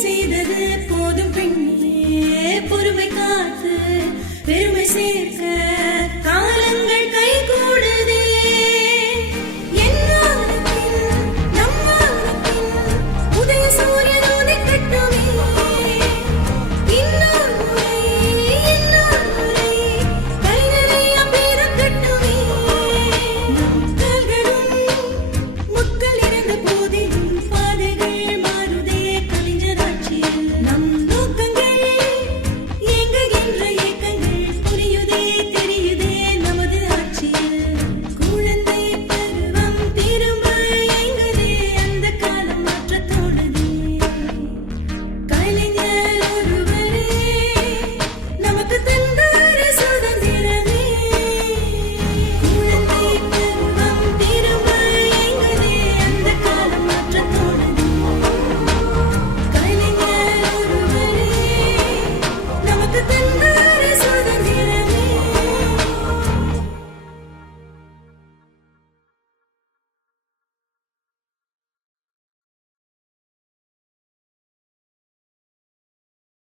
செய்தது போதும் பெண்ணே. பொறுமை காத்து பெருமை சேர்க்க